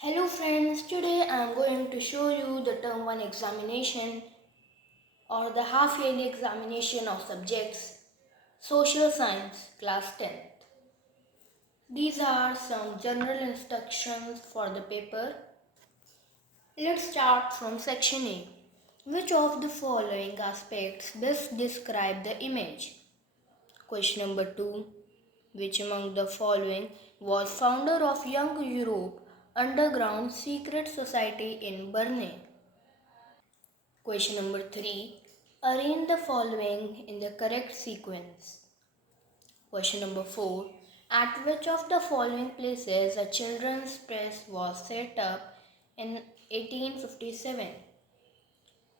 Hello friends, today I am going to show you the term 1 examination or the half yearly examination of subjects Social Science class 10th. These are some general instructions for the paper. Let's start from section A. Which of the following aspects best describe the image? Question number 2. Which among the following was founder of Young Europe Underground Secret Society in Berne? Question number 3. Arrange the following in the correct sequence. Question number 4. At which of the following places a children's press was set up in 1857?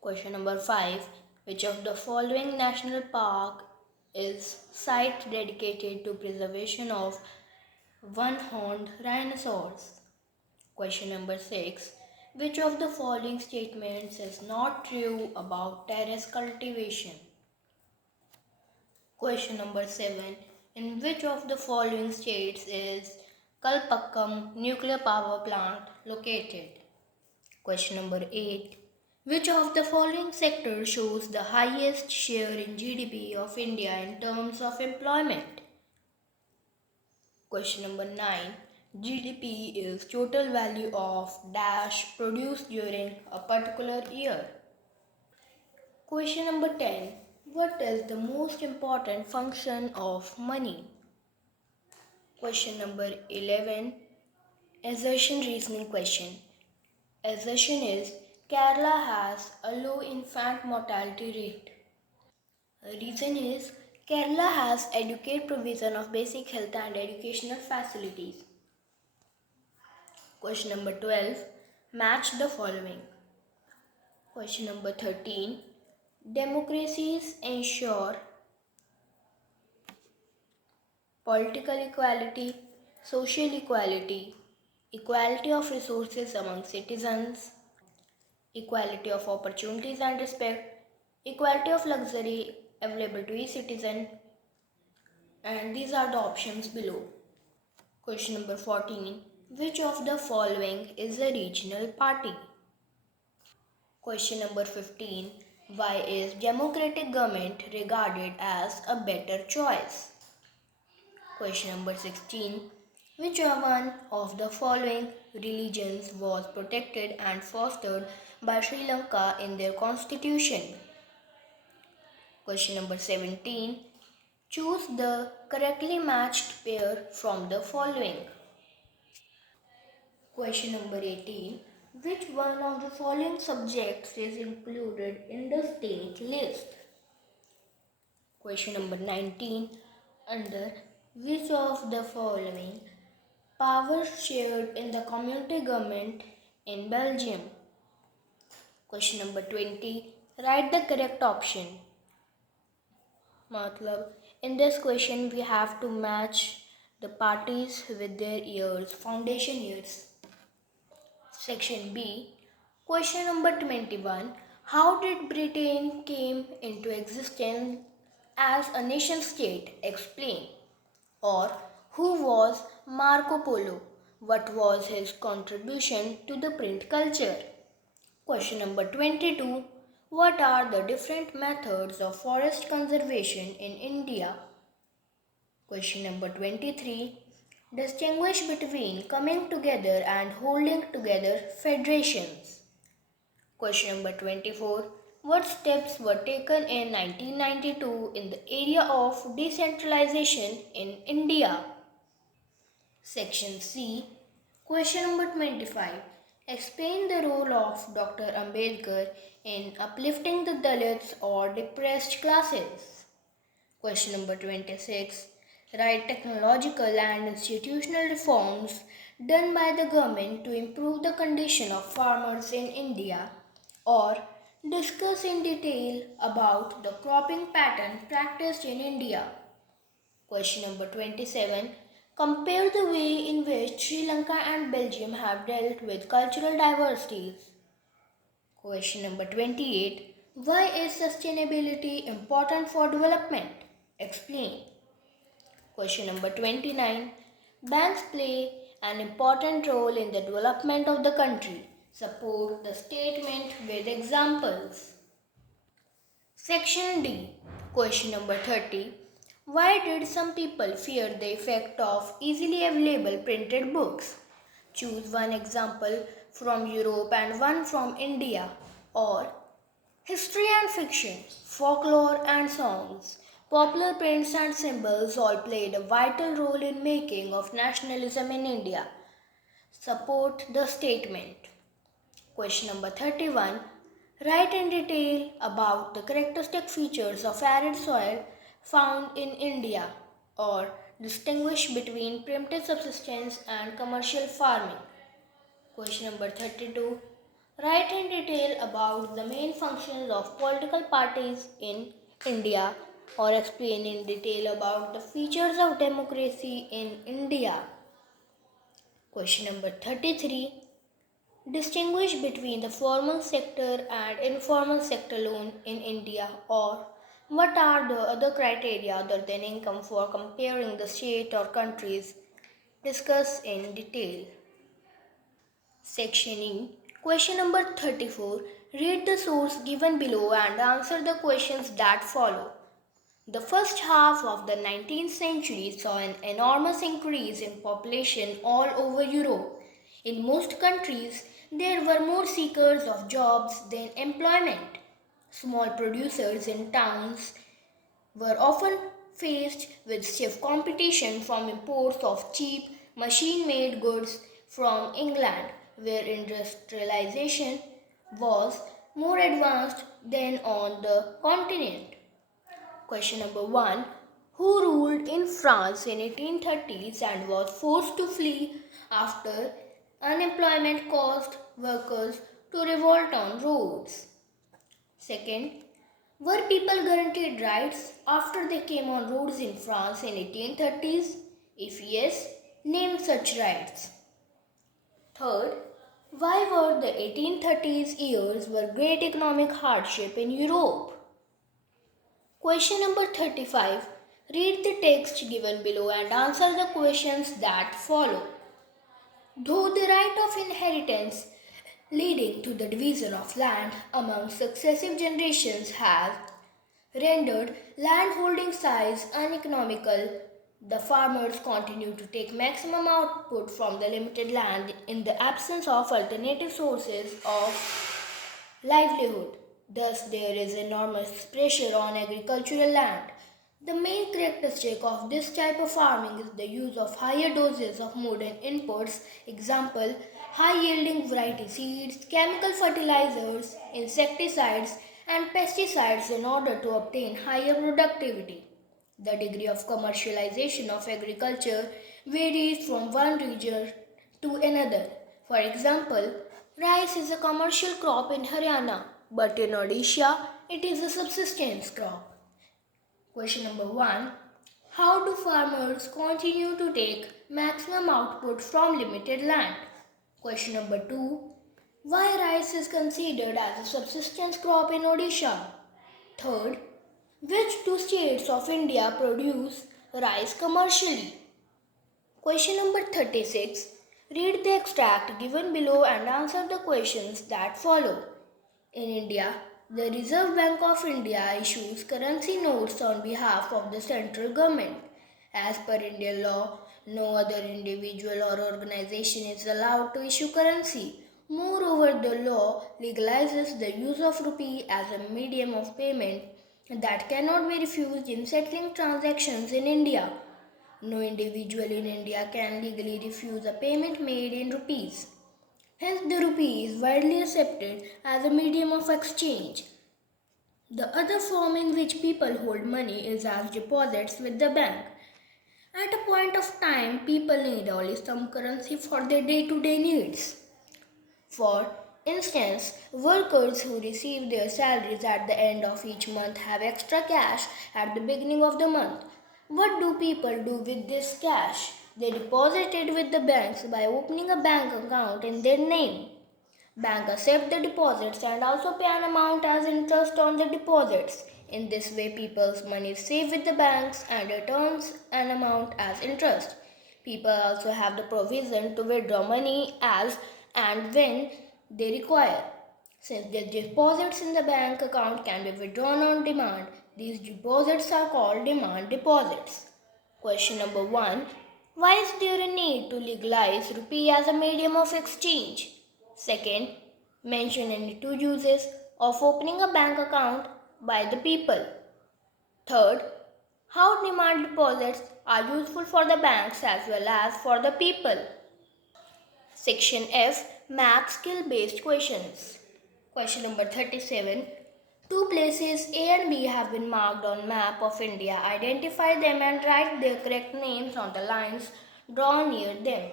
Question number 5. Which of the following national park is site dedicated to preservation of one-horned rhinoceros? Question number 6. Which of the following statements is not true about terrace cultivation? Question number 7. In which of the following states is Kalpakkam nuclear power plant located? Question number 8. Which of the following sectors shows the highest share in GDP of India in terms of employment? Question number 9. GDP is total value of dash produced during a particular year. Question number 10. What is the most important function of money? Question number 11. Assertion reasoning question. Assertion is Kerala has a low infant mortality rate. Reason is Kerala has adequate provision of basic health and educational facilities. Question number 12. Match the following. Question number 13. Democracies ensure political equality, social equality, equality of resources among citizens, equality of opportunities and respect, equality of luxury available to each citizen, and these are the options below. Question number 14. Which of the following is a regional party? Question number 15. Why is democratic government regarded as a better choice? Question number 16. Which one of the following religions was protected and fostered by Sri Lanka in their constitution? Question number 17. Choose the correctly matched pair from the following. Question number 18. Which one of the following subjects is included in the state list? Question number 19. Under which of the following powers shared in the community government in Belgium? Question number 20. Write the correct option. Matlab, in this question we have to match the parties with their years, foundation years. Section B. Question number 21. How did Britain came into existence as a nation state? Explain. Or who was Marco Polo? What was his contribution to the print culture? Question number 22. What are the different methods of forest conservation in India? Question number 23. Distinguish between coming together and holding together federations. Question number 24. What steps were taken in 1992 in the area of decentralization in India? Section C. Question number 25. Explain the role of Dr. Ambedkar in uplifting the Dalits or depressed classes. Question number 26. Write technological and institutional reforms done by the government to improve the condition of farmers in India, or discuss in detail about the cropping pattern practiced in India. Question number 27. Compare the way in which Sri Lanka and Belgium have dealt with cultural diversities. Question number 28. Why is sustainability important for development? Explain. Question number 29. Banks play an important role in the development of the country. Support the statement with examples. Section D. Question number 30. Why did some people fear the effect of easily available printed books? Choose one example from Europe and one from India. Or history and fiction, folklore and songs, popular prints and symbols all played a vital role in making of nationalism in India. Support the statement. Question number 31. Write in detail about the characteristic features of arid soil found in India, or distinguish between primitive subsistence and commercial farming. Question number 32. Write in detail about the main functions of political parties in India, or explain in detail about the features of democracy in India. Question number 33. Distinguish between the formal sector and informal sector loan in India, or what are the other criteria other than income for comparing the state or countries? Discuss in detail. Section E. Question number 34. Read the source given below and answer the questions that follow. The first half of the 19th century saw an enormous increase in population all over Europe. In most countries, there were more seekers of jobs than employment. Small producers in towns were often faced with stiff competition from imports of cheap machine-made goods from England, where industrialization was more advanced than on the continent. Question number 1. Who ruled in France in 1830s and was forced to flee after unemployment caused workers to revolt on roads? Second, were people guaranteed rights after they came on roads in France in 1830s? If yes, name such rights. Third, why were the 1830s years were great economic hardship in Europe? Question number 35. Read the text given below and answer the questions that follow. Though the right of inheritance leading to the division of land among successive generations has rendered landholding size uneconomical, the farmers continue to take maximum output from the limited land in the absence of alternative sources of livelihood. Thus, there is enormous pressure on agricultural land. The main characteristic of this type of farming is the use of higher doses of modern inputs, example, high-yielding variety seeds, chemical fertilizers, insecticides, and pesticides in order to obtain higher productivity. The degree of commercialization of agriculture varies from one region to another. For example, rice is a commercial crop in Haryana, but in Odisha, it is a subsistence crop. Question number 1. How do farmers continue to take maximum output from limited land? Question number 2. Why rice is considered as a subsistence crop in Odisha? Third, which two states of India produce rice commercially? Question number 36. Read the extract given below and answer the questions that follow. In India, the Reserve Bank of India issues currency notes on behalf of the central government. As per Indian law, no other individual or organization is allowed to issue currency. Moreover, the law legalizes the use of rupee as a medium of payment that cannot be refused in settling transactions in India. No individual in India can legally refuse a payment made in rupees. Hence, the rupee is widely accepted as a medium of exchange. The other form in which people hold money is as deposits with the bank. At a point of time, people need only some currency for their day-to-day needs. For instance, workers who receive their salaries at the end of each month have extra cash at the beginning of the month. What do people do with this cash? They deposit it with the banks by opening a bank account in their name. Bank accept the deposits and also pay an amount as interest on the deposits. In this way, people's money is safe with the banks and it earns an amount as interest. People also have the provision to withdraw money as and when they require. Since the deposits in the bank account can be withdrawn on demand, these deposits are called demand deposits. Question number 1. Why is there a need to legalize rupee as a medium of exchange? Second, mention any two uses of opening a bank account by the people. Third, how demand deposits are useful for the banks as well as for the people. Section F, Map Skill Based Questions. Question number 37. Two places A and B have been marked on map of India. Identify them and write their correct names on the lines drawn near them.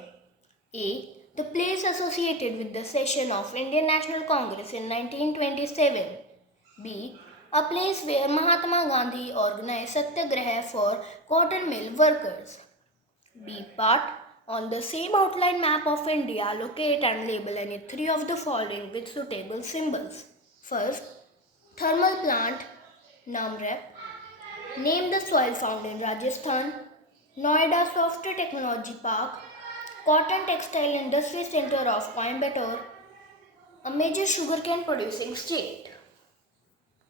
A. The place associated with the session of Indian National Congress in 1927. B. A place where Mahatma Gandhi organized Satyagraha for cotton mill workers. B. Part. On the same outline map of India, locate and label any three of the following with suitable symbols. First, thermal plant, Namrep. Name the soil found in Rajasthan. Noida Software Technology Park. Cotton Textile Industry Center of Coimbatore. A major sugarcane producing state.